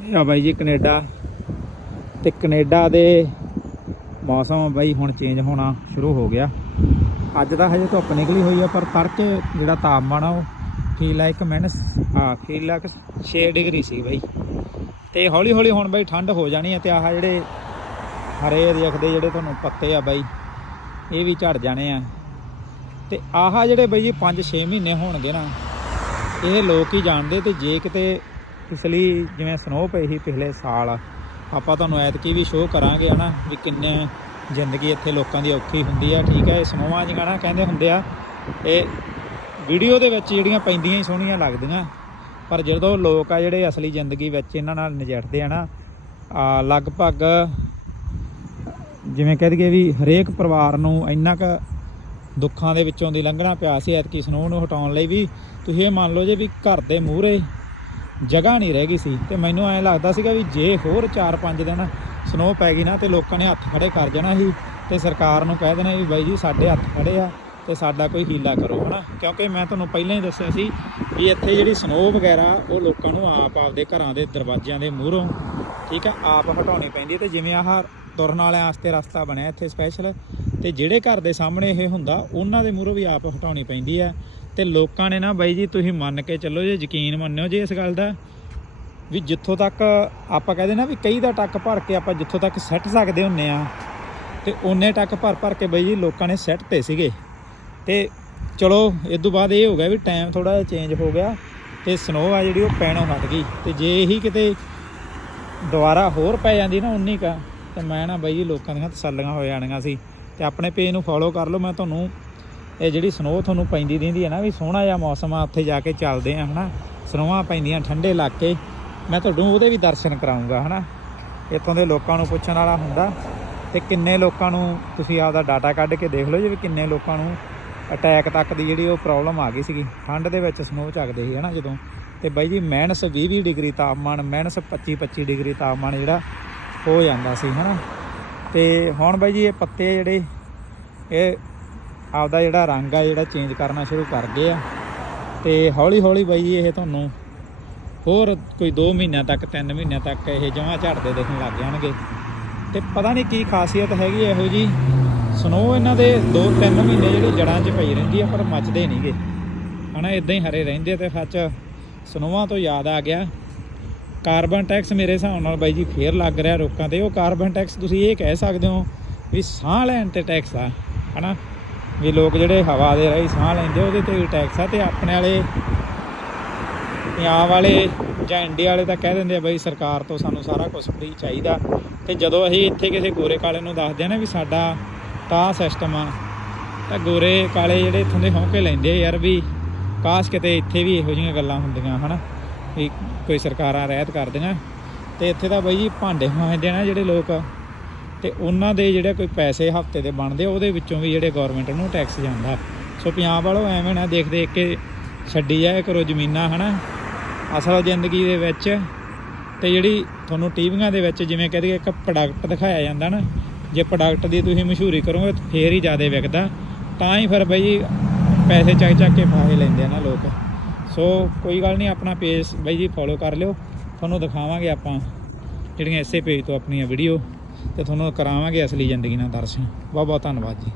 ਇਹ ਆ ਬਾਈ ਜੀ ਕੈਨੇਡਾ ਤੇ ਕੈਨੇਡਾ ਦੇ ਮੌਸਮ ਬਾਈ ਹੁਣ ਚੇਂਜ ਹੋਣਾ ਸ਼ੁਰੂ ਹੋ ਗਿਆ। ਅੱਜ ਤਾਂ ਹਜੇ ਧੁੱਪ ਨਿਕਲੀ ਹੋਈ ਆ, ਪਰ ਤੜਕੇ ਜਿਹੜਾ ਤਾਪਮਾਨ ਆ ਉਹ ਫੀਲ ਲਾਈਕ ਮਾਈਨਸ ਆ ਫੀਲ ਲਾਈਕ 6 ਡਿਗਰੀ ਸੀ ਬਾਈ। ਤੇ ਹੌਲੀ ਹੌਲੀ ਹੁਣ ਬਾਈ ਠੰਡ ਹੋ ਜਾਣੀ ਆ ਤੇ ਆਹ ਜਿਹੜੇ ਹਰੇ ਦੇਖਦੇ ਜਿਹੜੇ ਤੁਹਾਨੂੰ ਪੱਤੇ ਆ ਬਾਈ, ਇਹ ਵੀ ਝੜ ਜਾਣੇ ਆ। ਤੇ ਆਹ ਜਿਹੜੇ ਬਾਈ ਜੀ 5-6 ਮਹੀਨੇ ਹੋਣਗੇ ਨਾ, ਇਹ ਲੋਕ ਹੀ ਜਾਣਦੇ ਤੇ ਜੇ ਕਿਤੇ ਪਿਛਲੀ ਜਿਵੇਂ ਸਨੋ ਪਈ ਸੀ ਪਿਛਲੇ ਸਾਲ, ਆਪਾਂ ਤੁਹਾਨੂੰ ਐਤਕੀ ਵੀ ਸ਼ੋਅ ਕਰਾਂਗੇ ਹਨਾ, ਵੀ ਕਿੰਨੇ ਜ਼ਿੰਦਗੀ ਇੱਥੇ ਲੋਕਾਂ ਦੀ ਔਖੀ ਹੁੰਦੀ ਆ। ਠੀਕ ਹੈ ਇਹ ਸਨੋਆਂ ਜਿਹੀਆਂ ਨਾ ਕਹਿੰਦੇ ਹੁੰਦੇ ਆ, ਇਹ ਵੀਡੀਓ ਦੇ ਵਿੱਚ ਜਿਹੜੀਆਂ ਪੈਂਦੀਆਂ ਹੀ ਸੋਹਣੀਆਂ ਲੱਗਦੀਆਂ, ਪਰ ਜਦੋਂ ਲੋਕ ਆ ਜਿਹੜੇ ਅਸਲੀ ਜ਼ਿੰਦਗੀ ਵਿੱਚ ਇਹਨਾਂ ਨਾਲ ਨਜਿੱਠਦੇ ਆ ਨਾ ਲਗਭਗ ਜਿਵੇਂ ਕਹਿ ਦਈਏ ਵੀ ਹਰੇਕ ਪਰਿਵਾਰ ਨੂੰ ਇੰਨਾ ਕੁ ਦੁੱਖਾਂ ਦੇ ਵਿੱਚੋਂ ਦੀ ਲੰਘਣਾ ਪਿਆ ਸੀ ਐਤਕੀ ਸਨੋਹ ਨੂੰ ਹਟਾਉਣ ਲਈ ਵੀ, ਤੁਸੀਂ ਇਹ ਮੰਨ ਲਓ ਜੇ ਵੀ ਘਰ ਦੇ ਮੂਹਰੇ ਜਗ੍ਹਾ ਨਹੀਂ ਰਹਿ ਗਈ ਸੀ ਤੇ ਮੈਨੂੰ ਐਂ ਲੱਗਦਾ ਸੀਗਾ ਵੀ ਜੇ ਹੋਰ 4-5 ਦਿਨ ਸਨੋ ਪੈ ਗਈ ਨਾ ਤੇ ਲੋਕਾਂ ਨੇ ਹੱਥ ਖੜੇ ਕਰ ਜਾਣਾ ਸੀ ਤੇ ਸਰਕਾਰ ਨੂੰ ਕਹਿ ਦੇਣਾ ਵੀ ਬਾਈ ਜੀ ਸਾਡੇ ਹੱਥ ਖੜੇ ਆ ਤੇ ਸਾਡਾ ਕੋਈ ਹੀਲਾ ਕਰੋ, ਹਨਾ? ਕਿਉਂਕਿ ਮੈਂ ਤੁਹਾਨੂੰ ਪਹਿਲਾਂ ਹੀ ਦੱਸਿਆ ਸੀ ਵੀ ਇੱਥੇ ਜਿਹੜੀ ਸਨੋ ਵਗੈਰਾ, ਉਹ ਲੋਕਾਂ ਨੂੰ ਆਪ ਆਪਦੇ ਘਰਾਂ ਦੇ ਦਰਵਾਜ਼ਿਆਂ ਦੇ ਮੂਹਰੋਂ, ਠੀਕ ਹੈ ਆਪ ਹਟਾਉਣੀ ਪੈਂਦੀ ਹੈ ਤੇ ਜਿਵੇਂ ਆਹ ਤੁਰਨ ਵਾਲਿਆਂ ਵਾਸਤੇ ਰਸਤਾ ਬਣਿਆ ਇੱਥੇ ਸਪੈਸ਼ਲ ਤੇ ਜਿਹੜੇ ਘਰ ਦੇ ਸਾਹਮਣੇ ਇਹ ਹੁੰਦਾ, ਉਹਨਾਂ ਦੇ ਮੂਹਰੋਂ ਵੀ ਆਪ ਹਟਾਉਣੀ ਪੈਂਦੀ ਹੈ ਤੇ ਲੋਕਾਂ ਨੇ ਨਾ ਬਾਈ ਜੀ ਤੁਸੀਂ ਮੰਨ ਕੇ ਚੱਲੋ ਜੇ ਯਕੀਨ ਮੰਨਿਓ ਜੇ ਇਸ ਗੱਲ ਦਾ, ਵੀ ਜਿੱਥੋਂ ਤੱਕ ਆਪਾਂ ਕਹਦੇ ਨਾ ਵੀ ਕਈ ਦਾ ਟੱਕ ਭਰ ਕੇ ਆਪਾਂ ਜਿੱਥੋਂ ਤੱਕ ਸੈੱਟ ਸਕਦੇ ਹੁੰਨੇ ਆ, ਤੇ ਉਹਨੇ ਟੱਕ ਭਰ ਭਰ ਕੇ ਬਾਈ ਜੀ ਲੋਕਾਂ ਨੇ ਸੈੱਟ ਤੇ ਸੀਗੇ। ਤੇ ਚਲੋ ਇਸ ਤੋਂ ਬਾਅਦ ਇਹ ਹੋ ਗਿਆ ਵੀ ਟਾਈਮ ਥੋੜਾ ਜਿਹਾ ਚੇਂਜ ਹੋ ਗਿਆ ਤੇ ਸਨੋ ਆ ਜਿਹੜੀ ਉਹ ਪੈਣੋਂ ਹਟ ਗਈ। ਤੇ ਜੇ ਇਹੀ ਕਿਤੇ ਦੁਬਾਰਾ ਹੋਰ ਪੈ ਜਾਂਦੀ ਨਾ ਉਨੀ ਕਾ, ਤੇ ਮੈਂ ਨਾ ਬਾਈ ਜੀ ਲੋਕਾਂ ਦੀਆਂ ਤਸੱਲੀਆਂ ਹੋ ਜਾਣੀਆਂ ਸੀ। ਤੇ ਆਪਣੇ ਪੇਜ ਨੂੰ ਫੋਲੋ ਕਰ ਲਓ, ਮੈਂ ਤੁਹਾਨੂੰ ਇਹ ਜਿਹੜੀ ਸਨੋ ਤੁਹਾਨੂੰ ਪੈਂਦੀ ਦਿੰਦੀ ਹੈ ਨਾ, ਵੀ ਸੋਹਣਾ ਜਿਹਾ ਮੌਸਮ ਆ, ਉੱਥੇ ਜਾ ਕੇ ਚੱਲਦੇ ਆ, ਹਨਾ। ਸਨੋਆਂ ਪੈਂਦੀਆਂ ਠੰਡੇ ਇਲਾਕੇ। ਮੈਂ ਤੁਹਾਨੂੰ ਉਹਦੇ ਵੀ ਦਰਸ਼ਨ ਕਰਾਉਂਗਾ, ਹਨਾ। ਇੱਥੋਂ ਦੇ ਲੋਕਾਂ ਨੂੰ ਪੁੱਛਣ ਵਾਲਾ ਹੁੰਦਾ ਤੇ ਕਿੰਨੇ ਲੋਕਾਂ ਨੂੰ ਤੁਸੀਂ ਆਪਦਾ ਡਾਟਾ ਕੱਢ ਕੇ ਦੇਖ ਲਓ ਜੇ ਵੀ ਕਿੰਨੇ ਲੋਕਾਂ ਨੂੰ ਅਟੈਕ ਤੱਕ ਦੀ ਜਿਹੜੀ ਉਹ ਪ੍ਰੋਬਲਮ ਆ ਗਈ ਸੀਗੀ। ਠੰਡ ਦੇ ਵਿੱਚ ਸਨੋ ਚੱਕਦੇ ਸੀ, ਹਨਾ, ਜਦੋਂ। ਤੇ ਬਾਈ ਜੀ ਮਾਈਨਸ 20 20 ਡਿਗਰੀ ਤਾਪਮਾਨ ਮਾਈਨਸ 25 25 ਡਿਗਰੀ ਤਾਪਮਾਨ ਜਿਹੜਾ ਹੋ ਜਾਂਦਾ ਸੀ, ਹਨਾ। ਤੇ ਹੁਣ ਬਾਈ ਜੀ, ਇਹ ਪੱਤੇ ਜਿਹੜੇ, ਇਹ ਆਪਦਾ ਜਿਹੜਾ ਰੰਗ ਆ, ਜਿਹੜਾ ਚੇਂਜ ਕਰਨਾ ਸ਼ੁਰੂ ਕਰ ਗਏ ਆ। ਤੇ ਹੌਲੀ ਹੌਲੀ ਬਾਈ ਜੀ, ਇਹ ਤੁਹਾਨੂੰ ਹੋਰ ਕੋਈ 2 ਮਹੀਨਿਆਂ ਤੱਕ 3 ਮਹੀਨਿਆਂ ਤੱਕ ਇਹ ਜਮਾਂ ਝੜਦੇ ਦੇਖਣ ਲੱਗ ਜਾਣਗੇ। ਤੇ ਪਤਾ ਨਹੀਂ ਕੀ ਖਾਸੀਅਤ ਹੈਗੀ ਇਹੋ ਜੀ। ਸਨੋ ਇਹਨਾਂ ਦੇ 2-3 ਮਹੀਨੇ ਜਿਹੜੀ ਜੜਾਂ 'ਚ ਪਈ ਰਹਿੰਦੀ ਆ, ਪਰ ਮੱਚਦੇ ਨਹੀਂਗੇ ਹਨਾ ਇਦਾਂ ਹੀ ਹਰੇ ਰਹਿੰਦੇ ਆ ਤੇ ਸੱਚ ਸਨੋਆਂ ਤੋਂ ਯਾਦ ਆ ਗਿਆ। ਕਾਰਬਨ ਟੈਕਸ ਮੇਰੇ ਹਿਸਾਬ ਨਾਲ ਬਾਈ ਜੀ ਫੇਰ ਲੱਗ ਰਿਹਾ ਰੋਕਾਂ ਤੇ। ਉਹ ਕਾਰਬਨ ਟੈਕਸ ਤੁਸੀਂ ਇਹ ਕਹਿ ਸਕਦੇ ਹੋ ਵੀ ਸਾਹ ਲੈਣ ਤੇ ਟੈਕਸ ਆ, ਹਨਾ। ਵੀ ਲੋਕ ਜਿਹੜੇ ਹਵਾ ਦੇ ਰਾਹੀਂ ਸਾਹ ਲੈਂਦੇ, ਉਹਦੇ ਤੇ ਵੀ ਟੈਕਸ ਆ ਤੇ ਆਪਣੇ ਵਾਲੇ, ਪੰਜਾਬ ਵਾਲੇ ਜਾਂ ਇੰਡੀਆ ਵਾਲੇ ਤਾਂ ਕਹਿ ਦਿੰਦੇ ਆ, ਬਈ ਸਰਕਾਰ ਤੋਂ ਸਾਨੂੰ ਸਾਰਾ ਕੁਝ ਫ੍ਰੀ ਚਾਹੀਦਾ। ਤੇ ਜਦੋਂ ਅਸੀਂ ਇੱਥੇ ਕਿਸੇ ਗੋਰੇ ਕਾਲੇ ਨੂੰ ਦੱਸਦੇ ਆ ਨਾ ਵੀ ਸਾਡਾ ਤਾਂ ਸਿਸਟਮ ਆ, ਤਾਂ ਗੋਰੇ ਕਾਲੇ ਜਿਹੜੇ ਇੱਥੋਂ ਦੇ ਹੌਂਕੇ ਲੈਂਦੇ ਯਾਰ ਵੀ ਕਾਸ਼ ਕਿਤੇ ਇੱਥੇ ਵੀ ਇਹੋ ਜਿਹੀਆਂ ਗੱਲਾਂ ਹੁੰਦੀਆਂ, ਹਨਾ? ਵੀ ਕੋਈ ਸਰਕਾਰਾਂ ਰਹਿਤ ਕਰਦੀਆਂ। ਤੇ ਇੱਥੇ ਤਾਂ ਬਈ ਜੀ ਭਾਂਡੇ ਮਾਂਜਦੇ ਨਾ ਜਿਹੜੇ ਲੋਕ। ਤੇ ਉਹਨਾਂ ਦੇ ਜਿਹੜੇ ਕੋਈ ਪੈਸੇ ਹਫ਼ਤੇ ਦੇ ਬਣਦੇ ਉਹਦੇ ਵਿੱਚੋਂ ਵੀ ਜਿਹੜੇ ਗਵਰਨਮੈਂਟ ਨੂੰ ਟੈਕਸ ਜਾਂਦਾ। ਸੋ ਪੰਜਾਬ ਵਾਲੋ ਐਵੇਂ ਨਾ ਦੇਖ ਦੇਖ ਕੇ ਛੱਡੀ ਜਾਏ ਕਰੋ ਜ਼ਮੀਨਾਂ, ਹਨਾ? ਅਸਲ ਜ਼ਿੰਦਗੀ ਦੇ ਵਿੱਚ ਤੇ ਜਿਹੜੀ ਤੁਹਾਨੂੰ ਟੀਵੀਆਂ ਦੇ ਵਿੱਚ ਜਿਵੇਂ ਕਹਦੇ ਇੱਕ ਪ੍ਰੋਡਕਟ ਦਿਖਾਇਆ ਜਾਂਦਾ ਨਾ, ਜੇ ਪ੍ਰੋਡਕਟ ਦੀ ਤੁਸੀਂ ਮਸ਼ਹੂਰੀ ਕਰੋਗੇ ਤਾਂ ਫੇਰ ਹੀ ਜ਼ਿਆਦਾ ਵਿਕਦਾ। ਤਾਂ ਹੀ ਫਿਰ ਬਈ ਪੈਸੇ ਚੱਕ ਚੱਕ ਕੇ ਫਾਹੇ ਲੈਂਦੇ ਆ ਨਾ ਲੋਕ। ਸੋ ਕੋਈ ਗੱਲ ਨਹੀਂ, ਆਪਣਾ ਪੇਜ ਬਾਈ ਜੀ ਫੋਲੋ ਕਰ ਲਿਓ। ਤੁਹਾਨੂੰ ਦਿਖਾਵਾਂਗੇ ਆਪਾਂ ਜਿਹੜੀਆਂ ਇਸੇ ਪੇਜ ਤੋਂ ਆਪਣੀਆਂ ਵੀਡੀਓ ਤੇ ਤੁਹਾਨੂੰ ਕਰਾਵਾਂਗੇ ਅਸਲੀ ਜ਼ਿੰਦਗੀ ਨਾਲ ਦਰਸ਼ਨ। ਬਹੁਤ ਬਹੁਤ ਧੰਨਵਾਦ ਜੀ।